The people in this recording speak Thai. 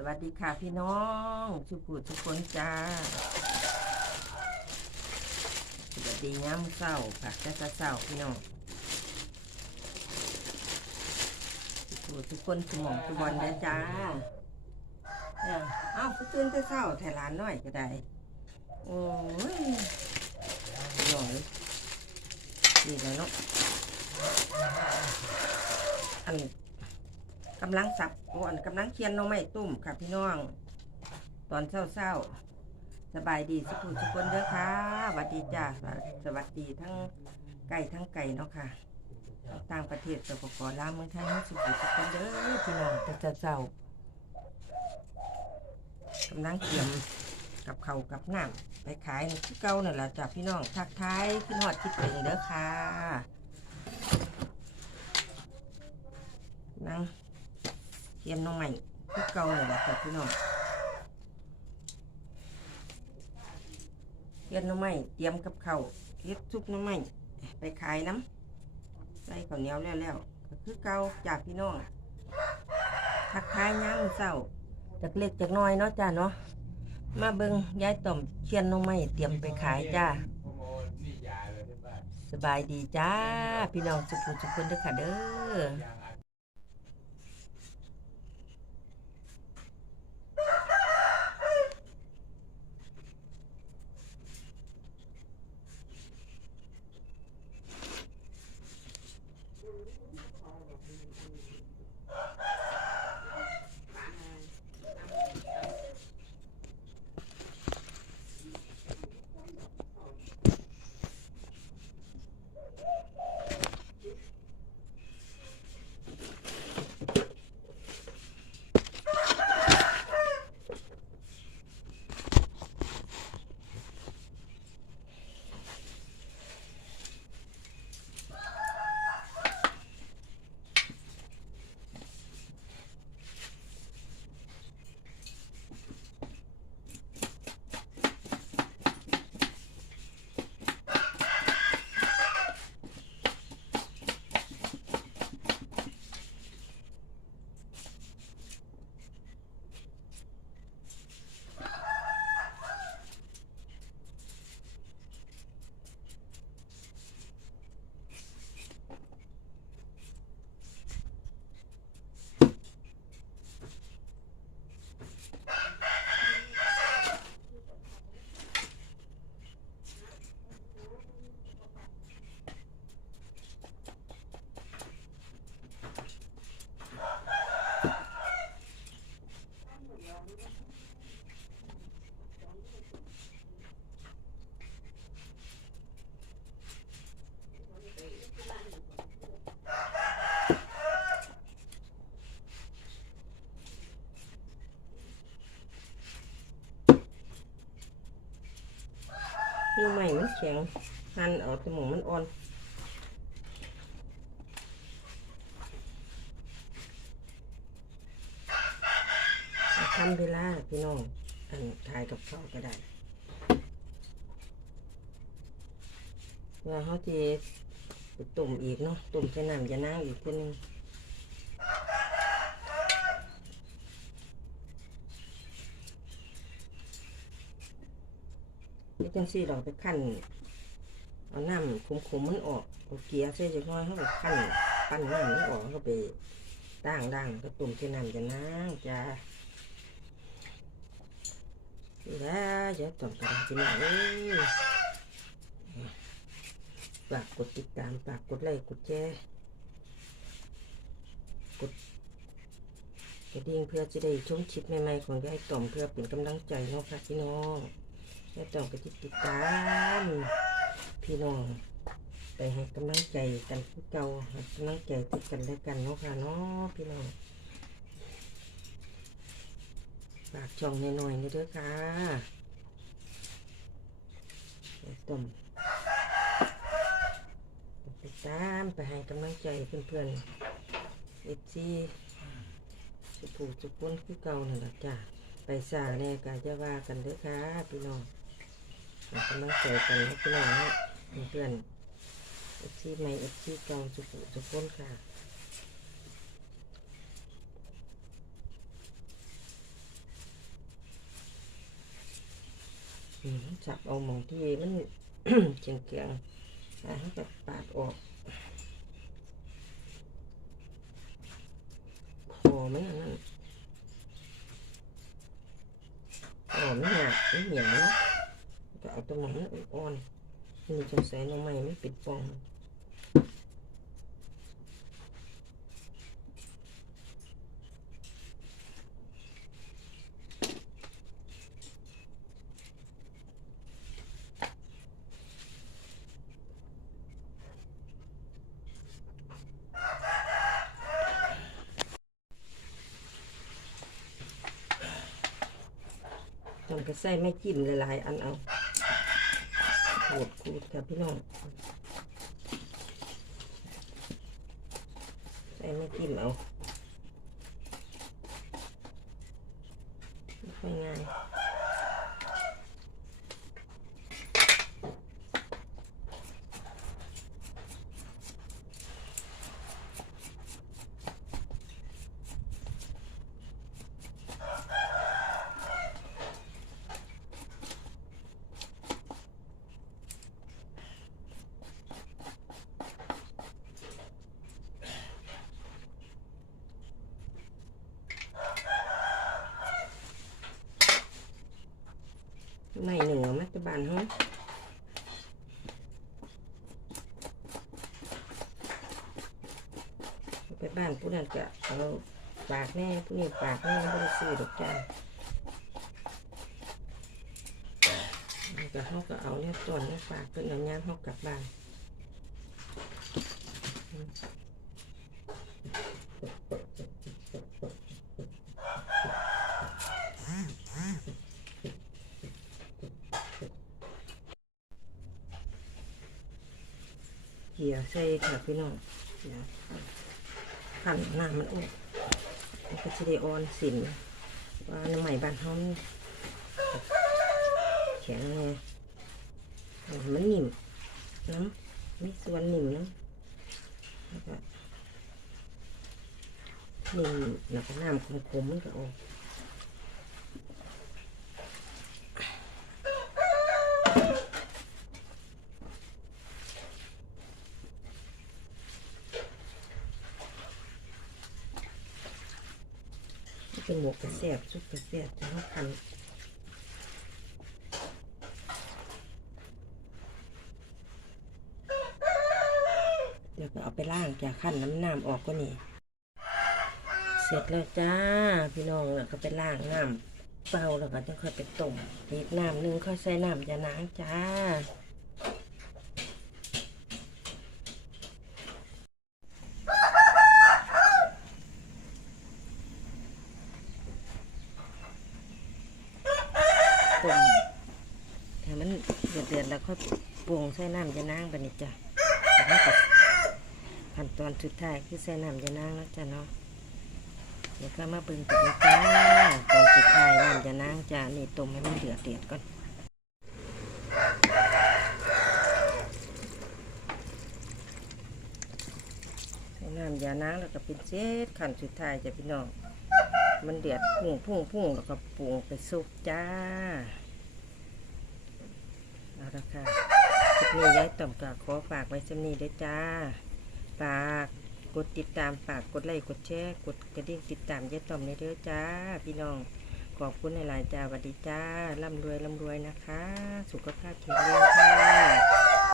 สวัสดีค่ะพี่น้องสุขุทุกคนจ้า สวัสดีย้ำเศร้าค่ะจะจะเศร้าพี่น้องสุขุทุกคนสมองทุกวันนะจ้าเอ้าตื่นแต่เศร้าไทยร้านหน้อยก็ได้ โอ้ยหน่อยดีเลยเนาะอัน กำลังสับอ้อันกำลังเคียนน้องไม้ตุ่มค่ะพี่น้อง ตอนเศร้าๆสบายดีสุขุทุกคนเด้อค่ะสวัสดีจ้าสวัสดีทั้งไก่ทั้งไก่เนาะค่ะ ต่างประเทศสปปลาวเมืองไทยสุขุทุกคนเด้อพี่น้องแต่เศร้ากำลังเตรียมกับเขากับน้ำไปขายที่เก่านั่นแหละจ้ะพี่น้องทักทายขึ้นหอดคิดถึงเด้อค่ะนั่ง รียมน้องใหม่ที่เก่าเลยแหละจ้ะพี่น้องเตรียมน้องใหม่เตรียมกับเขาเฮ็ดซุปน้องใหม่ไปขายน้ำใส่ข้าวเหนียวแล้วแล้วก็คือเก่าจากพี่น้องทักทายย้ำเศร้าจากเล็กจากน้อยเนาะจ้าเนาะมาเบิงยายต่อมเชียนน้องใหม่เตรียมไปขายจ้าสบายดีจ้า พี่น้องสุขุสุขคนเด้อค่ะเด้อ 아, 나 너무 무서워. มันแข็งหั่นเอาสมองมันอ่อนทำเวลาพี่น้องอันถ่ายกับข้าวก็ได้เพื่อเขาจะไปต้มอีกเนาะต้มใส่น้ำยานาอีกทีนึง นี่จังซี่เราไปขั้นเอาน้ำขมๆมันออกเอาเกลียใส่จักหน้อยเขาไปขั้นปั้นน้ำมันออกเขาไปด่างด่างก็ต้มใส่น้ำยานางจ้า Ya, ya tonton sini nih. ฝากกดติดตามฝากกดไลค์กดแชร์กดกระดิ่งเพื่อจะได้ชมคลิปใหม่ๆของยายต่อมเพื่อเป็นกำลังใจเนาะค่ะพี่น้อง ยายต่อมก็ติดติดตามพี่น้องไปให้กำลังใจกันคือเก่าให้กำลังใจติดกันและกันเนาะค่ะเนาะพี่น้องฝากช่องหน่อยๆนี่ด้วยค่ะต่อมไปตามไปให้กำลังใจเพื่อนๆเอฟซีสุผูสุพุนคือเก่านั่นแหละจ้ะไปสาแน่กาจะว่ากันเด้อค่ะพี่น้อง กำลังใจกันให้พี่น้องนะเพื่อนเอฟซีใหม่เอฟซีเกองจุกจุก้นค่ะจับเอาหมองที่มันเกียงเกียงให้แบบปาดออกพอไหมนั่นพอไม่หักไม่เหนียวนาะก็เอาตัวหมองนั้นอ่อนๆนี่จะใส่ลงไปไม่ปิดปองทำก็ใส่ไม่จิ้มหลายๆอันเอา ขูดคูดค่ะพี่น้องใส่ไม่กินเอาไม่ง่าย ไม่หนึ่งเอามาแตะบานเฮาไปบ้านผู้นั้นก็เอาปากแน่ผู้นี้ปากแน่ไม่ได้ซื้อดอกจ้ามันก็เขาก็เอาเนี่ยต้นเนี่ยปากเป็นเอายามเขากลับบ้าน เกี่ยวใส่ค่ะพี่น้องเกี่ยวขันน้ำมันอุ่นมันก็จะได้ออนสินว่าน้ำใหม่บ้านเขานแข็งไงมันนิ่มน้ำมีส่วนนิ่มน้ำแล้วก็นิ่มแล้วก็น้ำคมๆมันก็ออก เป็นหมวกกระเสียบซุปกระเสียบจะต้องคันเดี๋ยวก็เอาไปล่างจากขั้นน้ำน้ำออกก็นี่ เสร็จแล้วจ้า พี่น้องแล้วก็ไปล่างน้ำเปล่าแล้วก็จะค่อยไปต้มอีกน้ำหนึงค่อยใส่น้ำยานางจ้า ต้มถ้ามันเดือดเดือดแล้วค่อยปรุงใส่น้ำยานางไปนี่จ้ะแล้วก็ขั้นตอนสุดท้ายคือใส่น้ำยานางแล้วจ้ะเนาะเดี๋ยวก็มาเบิ่งกันะจ้าตอนสุดท้ายน้ำยานางจ้ะนี่ต้มให้มันเดือดเดือดก่อนใส่น้ำยานางแล้วก็เป็นเศษขั้นสุดท้ายจ้ะพี่น้อง มันเดือดพุ่งพุ่งพุ่งแล้วก็ปรุงไปซุปจ้าเอาละค่ะคลิปนี้ย้ายต่อมกับขอฝากไว้สำนีด้วยจ้า ฝากกดติดตามฝากกดไลค์กดแชร์กดกระดิ่งติดตามย้ายต่อมในเด้อจ้า พี่น้องขอบคุณหลายๆจ้าสวัสดีจ้าร่ำรวยร่ำรวยนะคะ สุขภาพแข็งแรงค่ะ